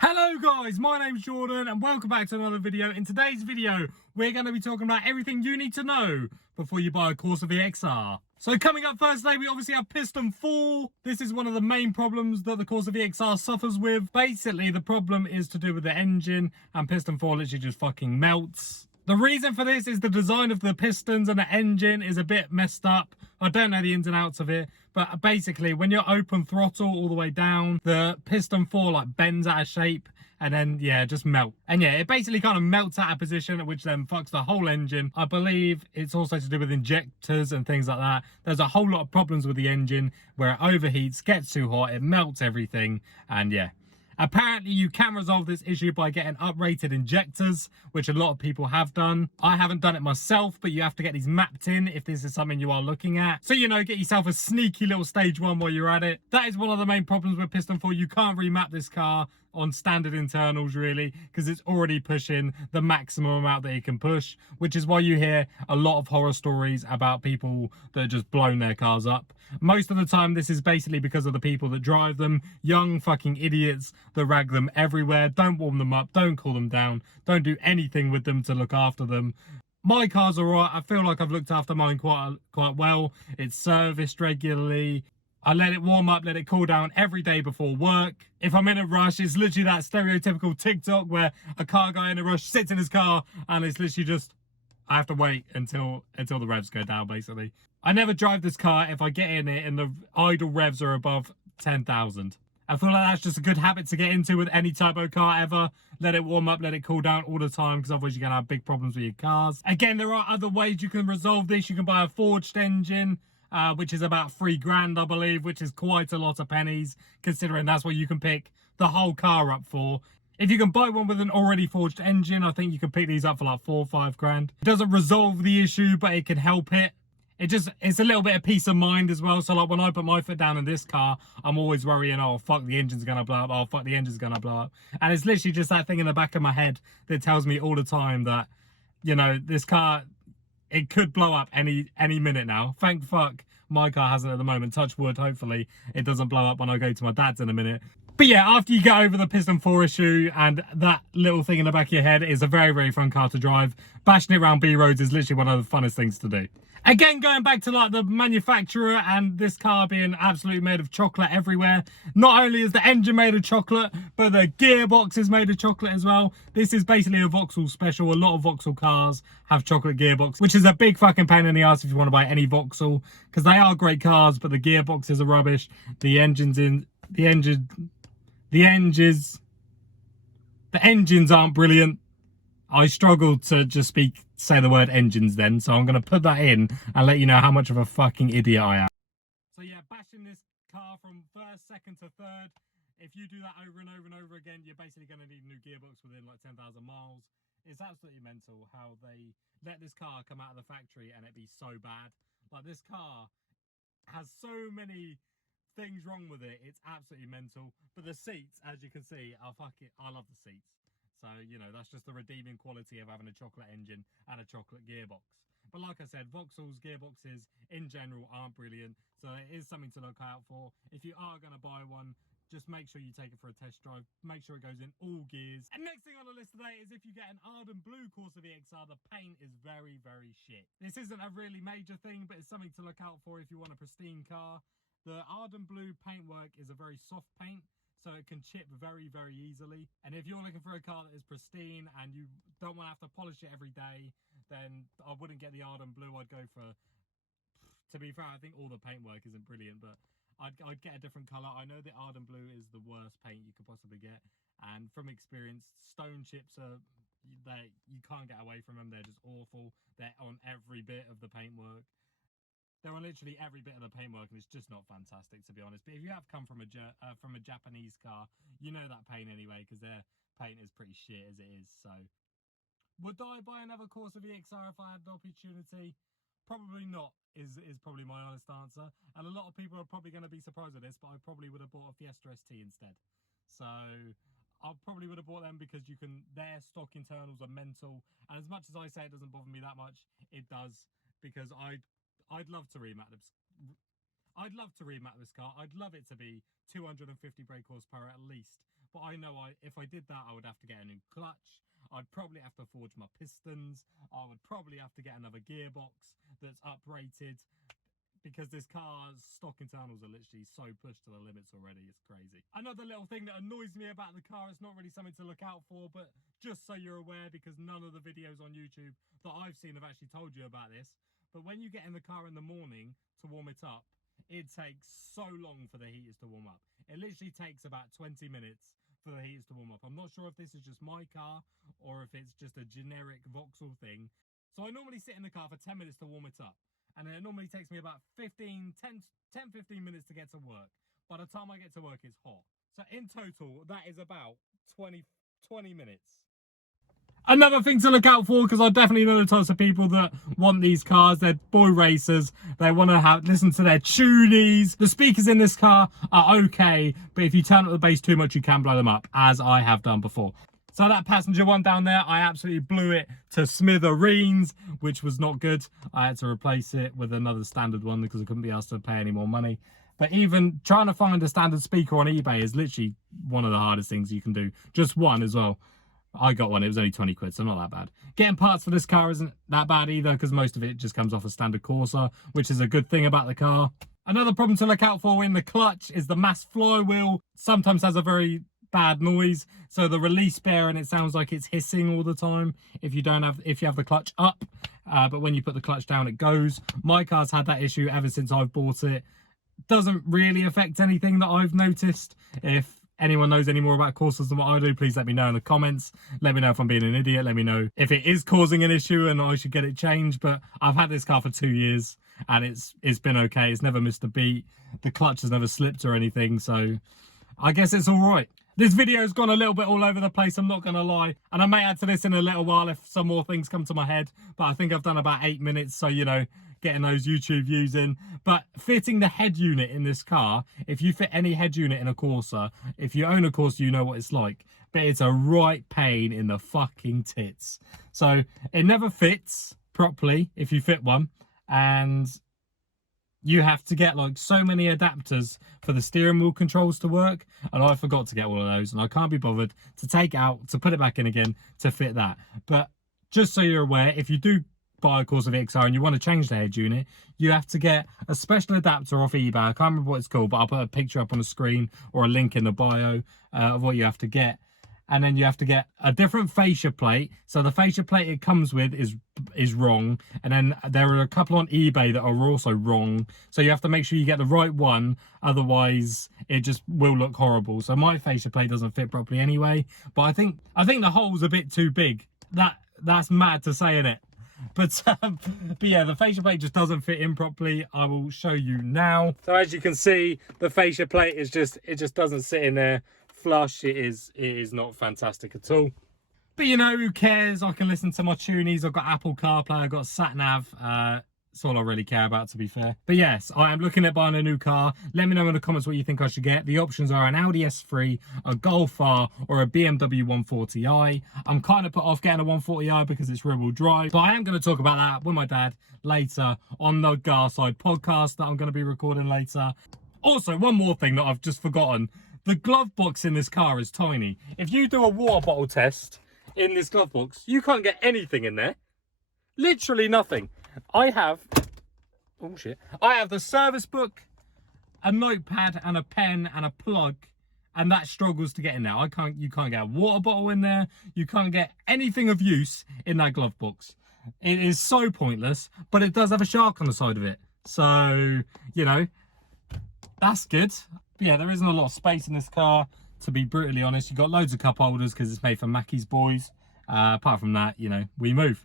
Hello guys, my name's Jordan and welcome back to another video. In today's video, we're going to be talking about everything you need to know before you buy a Corsa VXR. So coming up first today, we obviously have piston fall. This is one of the main problems that the Corsa VXR suffers with. Basically, the problem is to do with the engine and piston fall literally just fucking melts. The reason for this is the design of the pistons and the engine is a bit messed up. I don't know the ins and outs of it, but basically when you're open throttle all the way down, the piston fall like bends out of shape and then, yeah, just melt. And yeah, it basically kind of melts out of position, which then fucks the whole engine. I believe it's also to do with injectors and things like that. There's a whole lot of problems with the engine where it overheats, gets too hot, it melts everything, and yeah. Apparently, you can resolve this issue by getting uprated injectors, which a lot of people have done. I haven't done it myself, but you have to get these mapped in if this is something you are looking at. So, you know, get yourself a sneaky little stage one while you're at it. That is one of the main problems with Piston 4. You can't remap this car on standard internals, really, because it's already pushing the maximum amount that it can push, which is why you hear a lot of horror stories about people that have just blown their cars up. Most of the time, this is basically because of the people that drive them, young fucking idiots that rag them everywhere. Don't warm them up, don't cool them down, don't do anything with them to look after them. My car's alright. I feel like I've looked after mine quite well. It's serviced regularly. I let it warm up, let it cool down every day before work. If I'm in a rush, it's literally that stereotypical TikTok where a car guy in a rush sits in his car and it's literally just, I have to wait until the revs go down, basically. I never drive this car if I get in it and the idle revs are above 10,000. I feel like that's just a good habit to get into with any turbo car ever. Let it warm up, let it cool down all the time, because otherwise you're going to have big problems with your cars. Again, there are other ways you can resolve this. You can buy a forged engine, which is about $3,000, I believe, which is quite a lot of pennies, considering that's what you can pick the whole car up for. If you can buy one with an already forged engine, I think you can pick these up for like $4 or $5,000. It doesn't resolve the issue, but it can help it. It's a little bit of peace of mind as well. So like when I put my foot down in this car, I'm always worrying, oh fuck, the engine's gonna blow up, oh fuck, the engine's gonna blow up. And it's literally just that thing in the back of my head that tells me all the time that, you know, this car, it could blow up any minute now. Thank fuck my car hasn't at the moment. Touch wood, hopefully it doesn't blow up when I go to my dad's in a minute. But yeah, after you get over the piston 4 issue and that little thing in the back of your head, is a very, very fun car to drive. Bashing it around B roads is literally one of the funnest things to do. Again, going back to like the manufacturer and this car being absolutely made of chocolate everywhere. Not only is the engine made of chocolate, but the gearbox is made of chocolate as well. This is basically a Vauxhall special. A lot of Vauxhall cars have chocolate gearbox, which is a big fucking pain in the ass if you want to buy any Vauxhall, because they are great cars, but the gearboxes are rubbish. The engines aren't brilliant. I struggled to just say the word engines then, so I'm going to put that in and let you know how much of a fucking idiot I am. So yeah, bashing this car from first, second to third. If you do that over and over and over again, you're basically going to need a new gearbox within like 10,000 miles. It's absolutely mental how they let this car come out of the factory and it be so bad. Like, this car has so many things wrong with it. It's absolutely mental. But the seats, as you can see, are I love the seats. So, you know, that's just the redeeming quality of having a chocolate engine and a chocolate gearbox. But like I said, Vauxhall's gearboxes in general aren't brilliant. So it is something to look out for. If you are going to buy one, just make sure you take it for a test drive. Make sure it goes in all gears. And next thing on the list today is if you get an Ardent Blue Corsa VXR, the paint is very, very shit. This isn't a really major thing, but it's something to look out for if you want a pristine car. The Ardent Blue paintwork is a very soft paint, so it can chip very, very easily. And if you're looking for a car that is pristine and you don't want to have to polish it every day, then I wouldn't get the Ardent Blue. I'd go for, to be fair, I think all the paintwork isn't brilliant, but I'd get a different colour. I know the Ardent Blue is the worst paint you could possibly get. And from experience, stone chips you can't get away from them. They're just awful. They're on every bit of the paintwork. They're on literally every bit of the paintwork, and it's just not fantastic, to be honest. But if you have come from a Japanese car, you know that paint anyway, because their paint is pretty shit as it is. So, would I buy another Corsa VXR if I had the opportunity? Probably not, is probably my honest answer. And a lot of people are probably going to be surprised at this, but I probably would have bought a Fiesta ST instead. So I probably would have bought them because their stock internals are mental. And as much as I say it doesn't bother me that much, it does, because I'd love to remap this. I'd love to remap this car. I'd love it to be 250 brake horsepower at least. but I know if I did that, I would have to get a new clutch. I'd probably have to forge my pistons. I would probably have to get another gearbox that's uprated, because this car's stock internals are literally so pushed to the limits already. It's crazy. Another little thing that annoys me about the car, it's not really something to look out for, but just so you're aware, because none of the videos on YouTube that I've seen have actually told you about this, but when you get in the car in the morning to warm it up, it takes so long for the heaters to warm up. It literally takes about 20 minutes for the heaters to warm up. I'm not sure if this is just my car or if it's just a generic Vauxhall thing. So I normally sit in the car for 10 minutes to warm it up. And then it normally takes me about 10-15 minutes to get to work. By the time I get to work, it's hot. So in total, that is about 20 minutes. Another thing to look out for, because I definitely know the types of people that want these cars. They're boy racers. They want to listen to their tunes. The speakers in this car are okay, but if you turn up the bass too much, you can blow them up, as I have done before. So that passenger one down there, I absolutely blew it to smithereens, which was not good. I had to replace it with another standard one because I couldn't be asked to pay any more money. But even trying to find a standard speaker on eBay is literally one of the hardest things you can do. Just one as well. I got one, it was only 20 quid, so not that bad. Getting parts for this car isn't that bad either, because most of it just comes off a standard Corsa, which is a good thing about the car. Another problem to look out for in the clutch is the mass flywheel. Sometimes has a very bad noise, so the release bearing, it sounds like it's hissing all the time if you have the clutch up, but when you put the clutch down, it goes. My car's had that issue ever since I've bought it. Doesn't really affect anything that I've noticed. If anyone knows any more about Corsas than what I do, please let me know in the comments. Let me know if I'm being an idiot. Let me know if it is causing an issue and I should get it changed. But I've had this car for 2 years and it's been okay. It's never missed a beat. The clutch has never slipped or anything, so I guess it's all right. This video's gone a little bit all over the place, I'm not going to lie. And I may add to this in a little while if some more things come to my head. But I think I've done about 8 minutes, so, you know, getting those YouTube views in. But fitting the head unit in this car, if you fit any head unit in a Corsa, if you own a Corsa, you know what it's like. But it's a right pain in the fucking tits. So it never fits properly if you fit one. And you have to get like so many adapters for the steering wheel controls to work, and I forgot to get all of those, and I can't be bothered to take out, to put it back in again to fit that. But just so you're aware, if you do buy a Corsa VXR and you want to change the head unit, you have to get a special adapter off eBay. I can't remember what it's called, but I'll put a picture up on the screen or a link in the bio of what you have to get. And then you have to get a different fascia plate. So the fascia plate it comes with is wrong. And then there are a couple on eBay that are also wrong. So you have to make sure you get the right one. Otherwise, it just will look horrible. So my fascia plate doesn't fit properly anyway. But I think the hole's a bit too big. That's mad to say, innit? But yeah, the fascia plate just doesn't fit in properly. I will show you now. So as you can see, the fascia plate is just doesn't sit in there flush. It is not fantastic at all. But you know, who cares? I can listen to my tunies. I've got Apple CarPlay, I've got SatNav. That's all I really care about, to be fair. But yes, I am looking at buying a new car. Let me know in the comments what you think I should get. The options are an Audi S3, a Golf R, or a BMW 140i. I'm kind of put off getting a 140i because it's rear-wheel drive. But I am going to talk about that with my dad later on the Garside podcast that I'm going to be recording later. Also, one more thing that I've just forgotten. The glove box in this car is tiny. If you do a water bottle test in this glove box, you can't get anything in there. Literally nothing. I have the service book, a notepad and a pen and a plug, and that struggles to get in there. You can't get a water bottle in there. You can't get anything of use in that glove box. It is so pointless, but it does have a shark on the side of it. So, you know, that's good. But yeah, there isn't a lot of space in this car, to be brutally honest. You've got loads of cup holders because it's made for Mackie's boys. Apart from that, you know, we move.